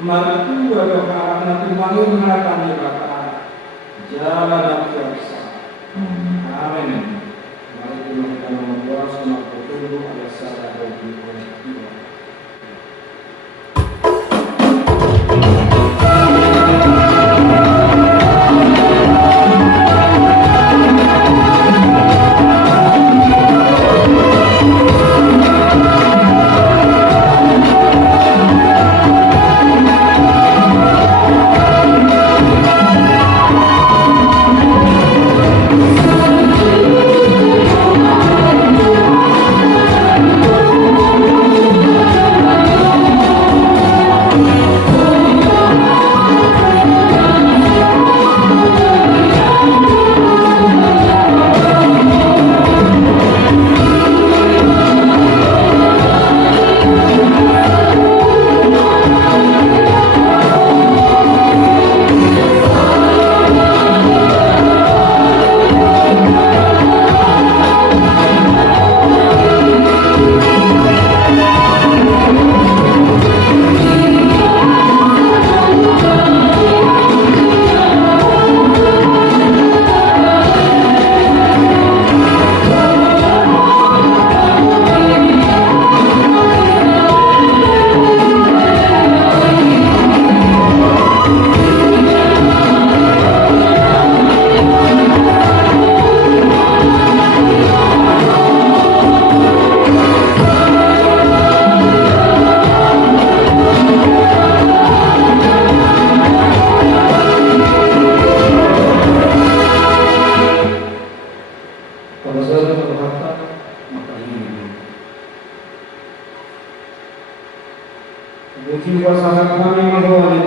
Maritu berdoa nanti bangun hati Bapa, jalan yang kuasa. Amin. Mari kita membuat semua petunjuk atas salah bagi kita. Puji kuasa kami Maha